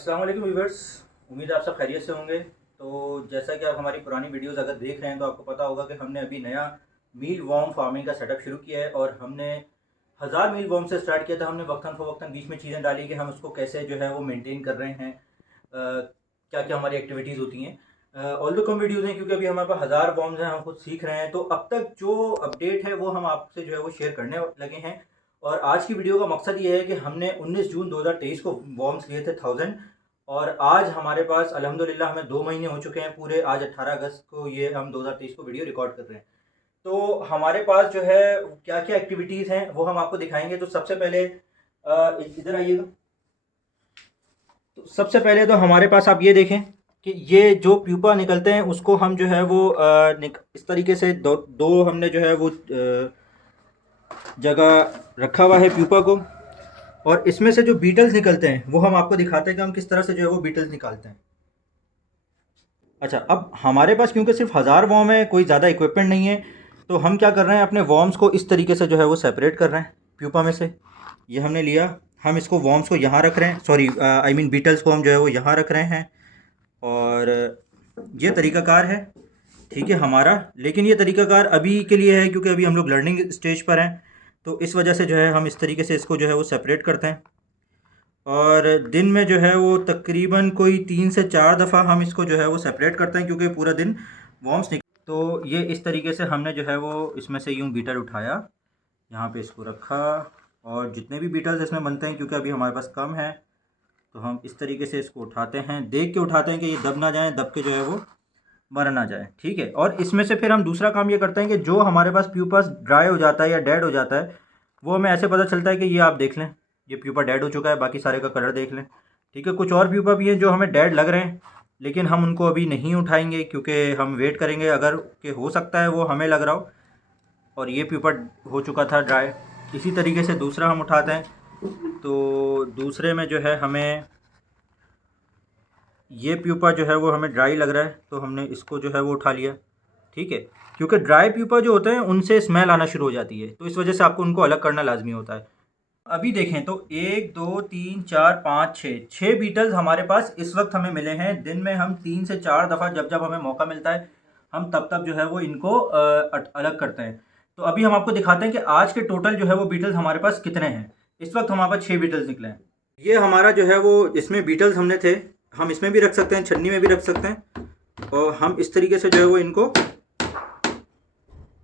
अस्सलाम वालेकुम व्यूअर्स। उम्मीद है आप सब खैरियत से होंगे। तो जैसा कि आप हमारी पुरानी वीडियोस अगर देख रहे हैं तो आपको पता होगा कि हमने अभी नया मील वॉर्म फार्मिंग का सेटअप शुरू किया है और हमने 1000 मील वॉर्म से स्टार्ट किया था। हमने वक्तन फ़वक्तन बीच में चीज़ें डाली कि हम उसको कैसे जो है वो मेंटेन कर रहे हैं, क्या क्या हमारी एक्टिविटीज़ होती हैं। ऑल दो कम वीडियोज़ हैं क्योंकि अभी हमारे पास 1000 वॉर्म्स हैं, हम खुद सीख रहे हैं। तो अब तक जो अपडेट है वो हम आपसे जो है वो शेयर करने लगे हैं। और आज की वीडियो का मकसद ये है कि हमने 19 जून 2023 को वॉर्म्स लिए थे 1000, और आज हमारे पास अल्हम्दुलिल्लाह हमें 2 महीने हो चुके हैं पूरे। आज 18 अगस्त को ये हम 2023 को वीडियो रिकॉर्ड कर रहे हैं। तो हमारे पास जो है क्या क्या एक्टिविटीज़ हैं वो हम आपको दिखाएंगे। तो सबसे पहले इधर आइएगा। तो सबसे पहले तो हमारे पास आप ये देखें कि ये जो प्यूपा निकलते हैं उसको हम जो है वो इस तरीके से दो हमने जो है वो जगह रखा हुआ है प्यूपा को, और इसमें से जो बीटल्स निकलते हैं वो हम आपको दिखाते हैं कि हम किस तरह से जो है वो बीटल्स निकालते हैं। अच्छा, अब हमारे पास क्योंकि सिर्फ 1000 वॉर्म है, कोई ज़्यादा इक्विपमेंट नहीं है, तो हम क्या कर रहे हैं, अपने वॉर्म्स को इस तरीके से जो है वो सेपरेट कर रहे हैं प्यूपा में से। ये हमने लिया, हम इसको वॉर्म्स को यहाँ रख रहे हैं, सॉरी आई मीन बीटल्स को हम जो है वो यहाँ रख रहे हैं। और ये तरीक़ाकार है, ठीक है हमारा। लेकिन ये तरीक़ाकार अभी के लिए है क्योंकि अभी हम लोग लर्निंग स्टेज पर हैं, तो इस वजह से जो है हम इस तरीके से इसको जो है वो सेपरेट करते हैं। और दिन में जो है वो तकरीबन कोई 3 से 4 दफ़ा हम इसको जो है वो सेपरेट करते हैं क्योंकि पूरा दिन वॉर्म्स निकल। तो ये इस तरीके से हमने जो है वो इसमें से यूँ बीटर उठाया, यहाँ पे इसको रखा, और जितने भी बीटल्स इसमें बनते हैं क्योंकि अभी हमारे पास कम है तो हम इस तरीके से इसको उठाते हैं, देख के उठाते हैं कि ये दब ना जाए, दब के जो है वो मर ना जाए, ठीक है। और इसमें से फिर हम दूसरा काम ये करते हैं कि जो हमारे पास प्यूपस ड्राई हो जाता है या डेड हो जाता है वो हमें ऐसे पता चलता है कि ये आप देख लें, ये प्यूपा डेड हो चुका है, बाकी सारे का कलर देख लें, ठीक है। कुछ और प्यूपा भी हैं जो हमें डेड लग रहे हैं, लेकिन हम उनको अभी नहीं उठाएंगे क्योंकि हम वेट करेंगे, अगर कि हो सकता है वो हमें लग रहा हो। और ये प्यूपा हो चुका था ड्राई। इसी तरीके से दूसरा हम उठाते हैं, तो दूसरे में जो है हमें ये प्यूपा जो है वो हमें ड्राई लग रहा है, तो हमने इसको जो है वो उठा लिया, ठीक है। क्योंकि ड्राई प्यूपा जो होते हैं उनसे स्मेल आना शुरू हो जाती है, तो इस वजह से आपको उनको अलग करना लाजमी होता है। अभी देखें तो 1 2 3 4 5 6 बीटल्स हमारे पास इस वक्त हमें मिले हैं। दिन में हम 3 से 4 दफ़ा जब जब हमें मौका मिलता है हम तब तब जो है वो इनको अलग करते हैं। तो अभी हम आपको दिखाते हैं कि आज के टोटल जो है वो बीटल्स हमारे पास कितने हैं। इस वक्त हमारे पास 6 बीटल्स निकले हैं। ये हमारा जो है वो इसमें बीटल्स हमने थे, हम इसमें भी रख सकते हैं, छन्नी में भी रख सकते हैं, और हम इस तरीके से जो है वो इनको,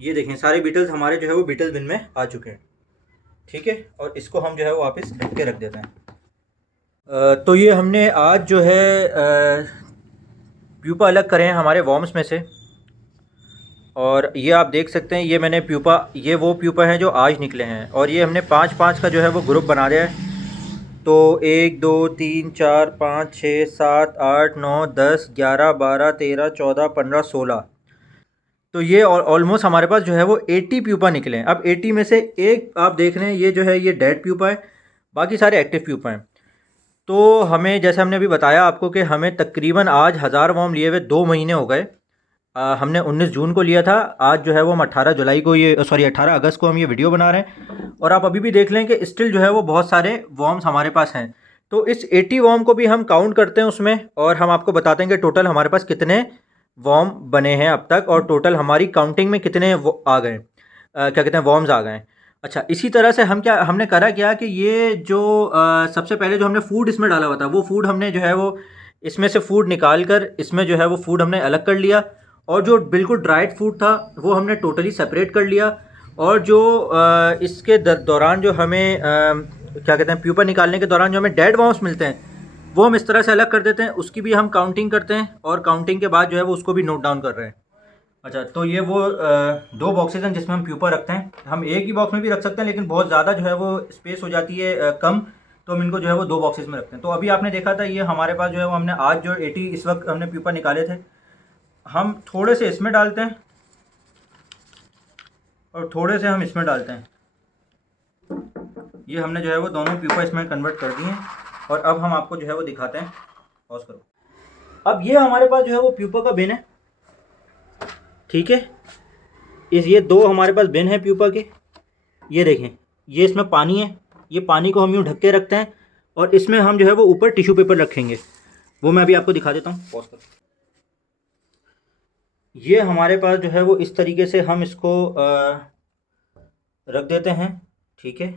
ये देखें सारे बीटल्स हमारे जो है वो बीटल बिन में आ चुके हैं, ठीक है। और इसको हम जो है वो वापस ढक के रख देते हैं। तो ये हमने आज जो है प्यूपा अलग करे हैं हमारे वॉर्म्स में से, और ये आप देख सकते हैं, ये मैंने प्यूपा, ये वो प्यूपा हैं जो आज निकले हैं, और ये हमने 5-5 का जो है वो ग्रुप बना दिया है। तो 1 2 3 4 5 6 7 8 9 10 11 12 13 14 15 16, तो ये ऑलमोस्ट हमारे पास जो है वो 80 प्यूपा निकले हैं। अब 80 में से एक आप देख रहे हैं, ये जो है ये डेड प्यूपा है, बाकी सारे एक्टिव प्यूपा हैं। तो हमें, जैसे हमने अभी बताया आपको कि हमें तकरीबन आज 1000 वॉर्म लिए हुए 2 महीने हो गए। हमने 19 जून को लिया था, आज जो है वो हम 18 जुलाई को, ये सॉरी 18 अगस्त को हम ये वीडियो बना रहे हैं। और आप अभी भी देख लें कि स्टिल जो है वो बहुत सारे वॉर्म्स हमारे पास हैं। तो इस 80 वॉर्म को भी हम काउंट करते हैं उसमें, और हम आपको बताते हैं कि टोटल हमारे पास कितने वॉर्म बने हैं अब तक, और टोटल हमारी काउंटिंग में कितने आ गए, क्या कहते हैं, वॉर्म्स आ गए। अच्छा, इसी तरह से हमने करा क्या कि ये जो सबसे पहले जो हमने फूड इसमें डाला हुआ था, वो फूड हमने जो है वो इसमें से फूड निकाल कर इसमें जो है वो फूड हमने अलग कर लिया, और जो बिल्कुल ड्राइड फूड था वो हमने टोटली सेपरेट कर लिया। और जो इसके दौरान जो हमें क्या कहते हैं, प्यूपा निकालने के दौरान जो हमें डेड वॉर्म्स मिलते हैं वो हम इस तरह से अलग कर देते हैं, उसकी भी हम काउंटिंग करते हैं, और काउंटिंग के बाद जो है वो उसको भी नोट डाउन कर रहे हैं। अच्छा, तो ये वो 2 बॉक्सेस हैं जिसमें हम प्यूपा रखते हैं। हम एक ही बॉक्स में भी रख सकते हैं, लेकिन बहुत ज़्यादा जो है वो स्पेस हो जाती है कम, तो हम इनको जो है वो 2 बॉक्सेस में रखते हैं। तो अभी आपने देखा था, ये हमारे पास जो है वो हमने आज जो 80 इस वक्त हमने प्यूपा निकाले थे, हम थोड़े से इसमें डालते हैं और थोड़े से हम इसमें डालते हैं। ये हमने जो है वो दोनों प्यूपा इसमें कन्वर्ट कर दिए हैं, और अब हम आपको जो है वो दिखाते हैं। पॉज करो। अब ये हमारे पास जो है वो प्यूपा का बिन है, ठीक है। ये 2 हमारे पास बिन है प्यूपा के, ये देखें, ये इसमें पानी है, ये पानी को हम यूँ ढक के रखते हैं, और इसमें हम जो है वो ऊपर टिश्यू पेपर रखेंगे, वो मैं अभी आपको दिखा देता हूँ। पॉज कर। ये हमारे पास जो है वो इस तरीके से हम इसको रख देते हैं, ठीक है।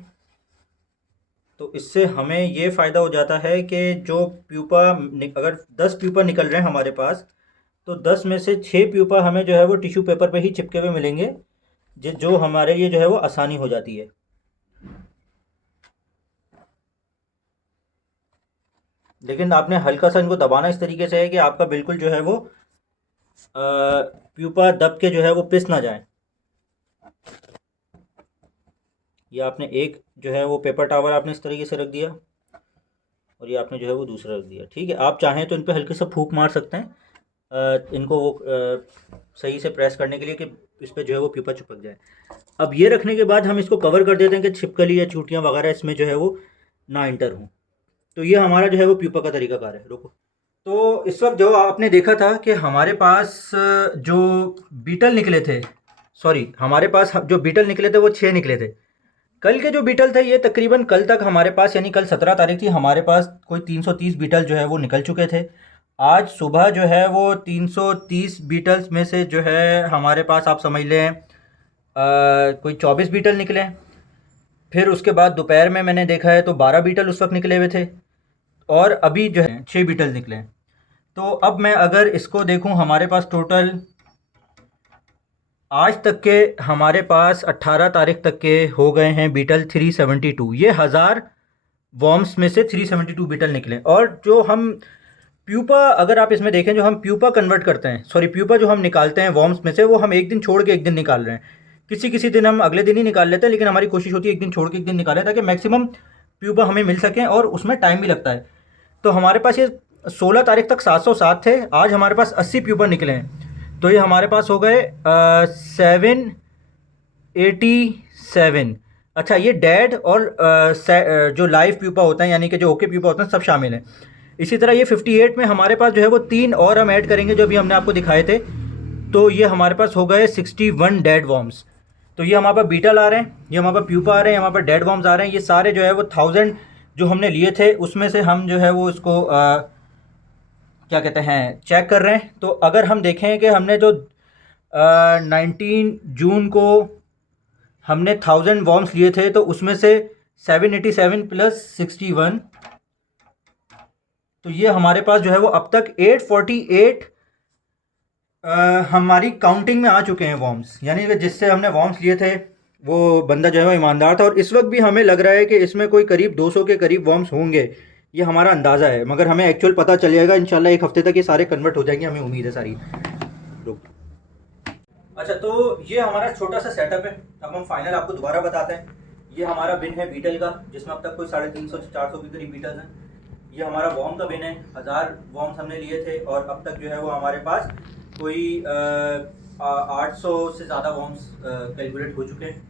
तो इससे हमें ये फ़ायदा हो जाता है कि जो प्यूपा अगर 10 प्यूपा निकल रहे हैं हमारे पास, तो 10 में से 6 प्यूपा हमें जो है वो टिश्यू पेपर पे ही चिपके हुए मिलेंगे, जो हमारे लिए जो है वो आसानी हो जाती है। लेकिन आपने हल्का सा इनको दबाना इस तरीके से है कि आपका बिल्कुल जो है वो प्यूपा दब के जो है वो पिस ना जाए। ये आपने एक जो है वो पेपर टावर आपने इस तरीके से रख दिया, और ये आपने जो है वो दूसरा रख दिया, ठीक है। आप चाहें तो इन पर हल्के से फूंक मार सकते हैं इनको वो सही से प्रेस करने के लिए कि इस पर जो है वो प्यूपा चिपक जाए। अब ये रखने के बाद हम इसको कवर कर देते हैं कि छिपकली या चूटियाँ वगैरह इसमें जो है वो ना इंटर हों। तो ये हमारा जो है वो प्यूपा का तरीकाकार है। रुको। तो इस वक्त जो आपने देखा था कि हमारे पास जो बीटल निकले थे, सॉरी, हमारे पास जो बीटल निकले थे वो 6 निकले थे। कल के जो बीटल थे ये तकरीबन कल तक हमारे पास, यानी कल 17 तारीख थी, हमारे पास कोई 330 बीटल जो है वो निकल चुके थे। आज सुबह जो है वो 330 बीटल्स में से जो है हमारे पास आप समझ लें कोई 24 बीटल निकले हैं। फिर उसके बाद दोपहर में मैंने देखा है तो 12 बीटल उस वक्त निकले हुए थे, और अभी जो है 6 बीटल निकले हैं। तो अब मैं अगर इसको देखूं, हमारे पास टोटल आज तक के हमारे पास 18 तारीख तक के हो गए हैं बीटल 372। ये 1000 वॉर्म्स में से 372 बीटल निकले। और जो हम प्यूपा, अगर आप इसमें देखें, जो हम प्यूपा कन्वर्ट करते हैं, सॉरी, प्यूपा जो हम निकालते हैं वॉर्म्स में से, वो हम एक दिन छोड़ के एक दिन निकाल रहे हैं। किसी किसी दिन हम अगले दिन ही निकाल लेते हैं, लेकिन हमारी कोशिश होती है एक दिन छोड़ के एक दिन निकालें, ताकि मैक्सिमम प्यूपा हमें मिल सकें, और उसमें टाइम भी लगता है। तो हमारे पास ये 16 तारीख तक 707 थे, आज हमारे पास 80 प्यूपा निकले हैं। तो ये हमारे पास हो गए 787। अच्छा, ये डेड और जो लाइव प्यूपा होते हैं, यानी कि जो ओके प्यूपा होते हैं, सब शामिल हैं। इसी तरह ये 58 में हमारे पास जो है वो 3 और हम ऐड करेंगे जो अभी हमने आपको दिखाए थे। तो ये हमारे पास हो गए 61 डेड वॉर्म्स। तो ये हमारे पास बीटल आ रहे हैं, ये हमारे पास प्यूपा आ रहे हैं, हमारे पास डेड वॉर्म्स आ रहे हैं। ये सारे जो है वो 1000 जो हमने लिए थे उसमें से हम जो है वो इसको क्या कहते हैं, चेक कर रहे हैं। तो अगर हम देखें कि हमने जो 19 जून को हमने 1000 वॉर्म्स लिए थे, तो उसमें से 787 प्लस 61, तो ये हमारे पास जो है वो अब तक 848 हमारी काउंटिंग में आ चुके हैं वॉर्म्स। यानी कि जिससे हमने वॉर्म्स लिए थे वो बंदा जो है वो ईमानदार था, और इस वक्त भी हमें लग रहा है कि इसमें कोई करीब 200 के करीब वॉर्म्स होंगे। ये हमारा अंदाज़ा है, मगर हमें एक्चुअल पता चल जाएगा इंशाल्लाह। एक हफ्ते तक ये सारे कन्वर्ट हो जाएंगे, हमें उम्मीद है सारी। अच्छा, तो ये हमारा छोटा सा सेटअप है। अब हम फाइनल आपको दोबारा बताते हैं। ये हमारा बिन है बीटल का, जिसमें अब तक कोई 350 से 400 के करीब बीटल्स हैं। ये हमारा वॉर्म का बिन है, 1000 वॉर्म्स हमने लिए थे, और अब तक जो है वो हमारे पास कोई 800 से ज़्यादा वॉर्म्स कैलकुलेट हो चुके हैं।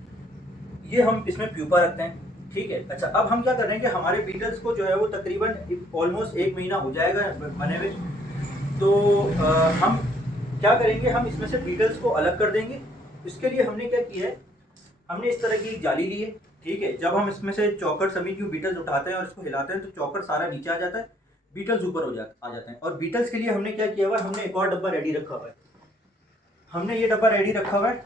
ये हम इसमें प्यूपा रखते हैं, ठीक है। अच्छा, अब हम क्या कर रहे हैं कि हमारे बीटल्स को जो है वो तकरीबन ऑलमोस्ट 1 महीना हो जाएगा बने हुए। तो हम क्या करेंगे, हम इसमें से बीटल्स को अलग कर देंगे। इसके लिए हमने क्या किया है, हमने इस तरह की जाली ली है, ठीक है। जब हम इसमें से चौकट समेत यूँ बीटल्स उठाते हैं और इसको हिलाते हैं, तो चौकट सारा नीचे आ जाता है, बीटल्स ऊपर आ जाते हैं। और बीटल्स के लिए हमने क्या किया हुआ है, हमने एक और डब्बा रेडी रखा हुआ है। हमने ये डब्बा रेडी रखा हुआ है,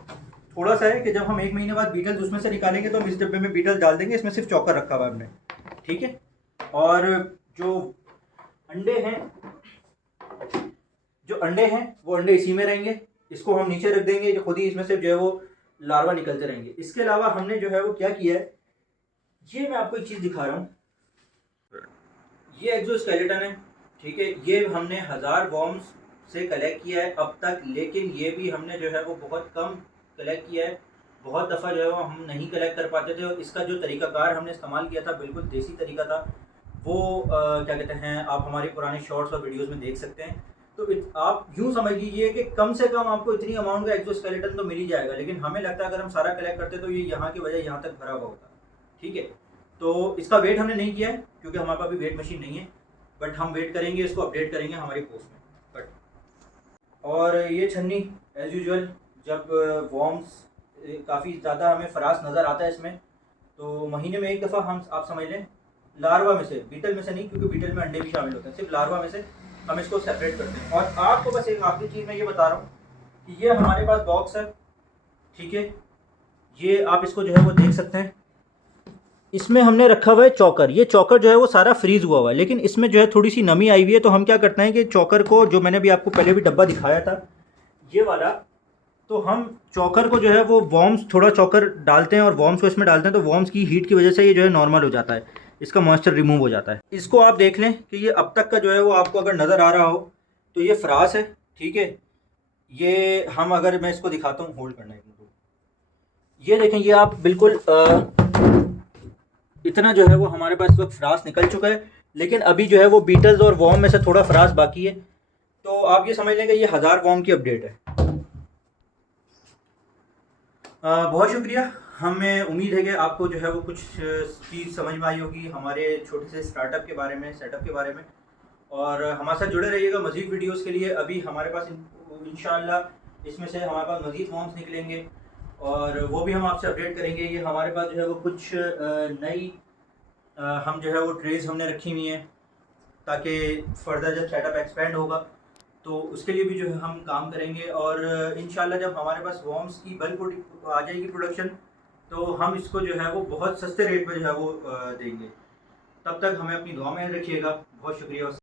थोड़ा सा है कि जब हम 1 महीने बाद बीटल्स उसमें से निकालेंगे तो हम इस डब्बे में बीटल्स डाल देंगे। इसमें सिर्फ चौकर रखा हुआ है हमने, ठीक है। और जो अंडे हैं वो अंडे इसी में रहेंगे। इसको हम नीचे रख देंगे, जो खुद ही इसमें से जो है वो लार्वा निकलते रहेंगे। इसके अलावा हमने जो है वो क्या किया है, ये मैं आपको एक चीज़ दिखा रहा हूँ। ये एक्सोस्केलेटन है, ठीक है। ये हमने 1000 वॉर्म्स से कलेक्ट किया है अब तक, लेकिन ये भी हमने जो है वो बहुत कम कलेक्ट किया है। बहुत दफ़ा जो है वो हम नहीं कलेक्ट कर पाते थे, और इसका जो तरीकाकार हमने इस्तेमाल किया था बिल्कुल देसी तरीका था। वो क्या कहते हैं, आप हमारे पुराने शॉर्ट्स और वीडियोज़ में देख सकते हैं। तो आप यूँ समझ लीजिए कि कम से कम आपको इतनी अमाउंट का एक्सोस्केलेटन तो मिल ही जाएगा, लेकिन हमें लगता है अगर हम सारा कलेक्ट करते तो ये यहाँ की वजह यहाँ तक भरा हुआ होता, ठीक है। तो इसका वेट हमने नहीं किया है क्योंकि हमारे पास अभी वेट मशीन नहीं है, बट हम वेट करेंगे, इसको अपडेट करेंगे हमारी पोस्ट में। बट और ये छन्नी एज़ यूजुअल, जब वॉर्म्स काफ़ी ज़्यादा हमें फरास नज़र आता है इसमें, तो महीने में एक दफ़ा हम, आप समझ लें, लार्वा में से, बीटल में से नहीं, क्योंकि बीटल में अंडे भी शामिल होते हैं, सिर्फ लार्वा में से हम इसको सेपरेट करते हैं। और आपको बस एक आखिरी चीज़ मैं ये बता रहा हूँ कि ये हमारे पास बॉक्स है, ठीक है, ये आप इसको जो है वो देख सकते हैं। इसमें हमने रखा हुआ है चॉकर। ये चॉकर जो है वो सारा फ्रीज़ हुआ हुआ है, लेकिन इसमें जो है थोड़ी सी नमी आई हुई है। तो हम क्या करते हैं कि चॉकर को, जो मैंने भी आपको पहले भी डब्बा दिखाया था ये वाला, तो हम चॉकर को जो है वो वॉर्म्स, थोड़ा चॉकर डालते हैं और वॉर्म्स को इसमें डालते हैं, तो वॉर्म्स की हीट की वजह से ये जो है नॉर्मल हो जाता है, इसका मॉइस्चर रिमूव हो जाता है। इसको आप देख लें कि ये अब तक का जो है वो आपको अगर नज़र आ रहा हो तो ये फ्रास है, ठीक है। ये हम, अगर मैं इसको दिखाता हूँ, होल्ड करना है, ये देखें, ये आप बिल्कुल इतना जो है वो हमारे पास इस वक्त फ्रास निकल चुका है, लेकिन अभी जो है वो बीटल्स और वॉर्म में से थोड़ा फ्रास बाकी है। तो आप ये समझ लें कि ये 1000 वॉर्म की अपडेट है। बहुत शुक्रिया। हमें उम्मीद है कि आपको जो है वो कुछ चीज़ समझ में आई होगी हमारे छोटे से स्टार्टअप के बारे में, सेटअप के बारे में। और हमारे साथ जुड़े रहिएगा मज़ीद वीडियोस के लिए। अभी हमारे पास इंशाल्लाह इसमें से हमारे पास मज़ीद फॉर्म्स निकलेंगे और वो भी हम आपसे अपडेट करेंगे। ये हमारे पास जो है वो कुछ नई हम जो है वो ट्रेज़ हमने रखी हुई हैं, ताकि फर्दर जब सेटअप एक्सपेंड होगा तो उसके लिए भी जो है हम काम करेंगे। और इंशाल्लाह जब हमारे पास वॉर्म्स की बल्क आ जाएगी प्रोडक्शन, तो हम इसको जो है वो बहुत सस्ते रेट में जो है वो देंगे। तब तक हमें अपनी दुआ में रखिएगा। बहुत शुक्रिया।